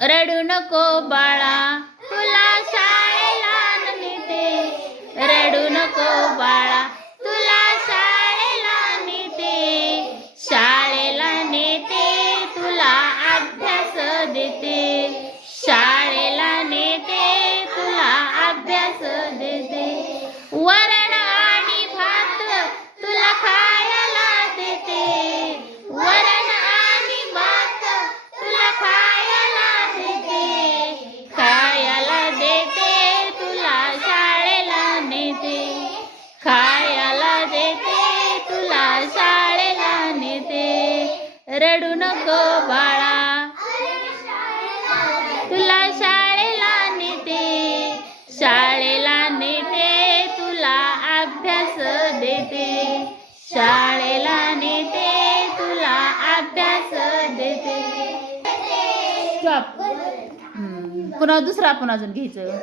रडू नको बाळा तुला शाळेला नेते, रडू नको बाळा तुला शाळेला नेते, शाळेला नेते तुला अभ्यास देते, शाळेला नेते तुला अभ्यास देते, वरण आणि भात तुला खायला देते, वरण आणि भात तुला खायला देते, खायला देते तुला शाळेला नेते, खायला देते तुला शाळेला नेते, रडू नको बाळा तुला शाळेला नेते, शाळेला नेते तुला अभ्यास देते, शाळेला नेते तुला अभ्यास देते. स्टॉप. पुन्हा दुसरा आपण अजून घ्यायचं.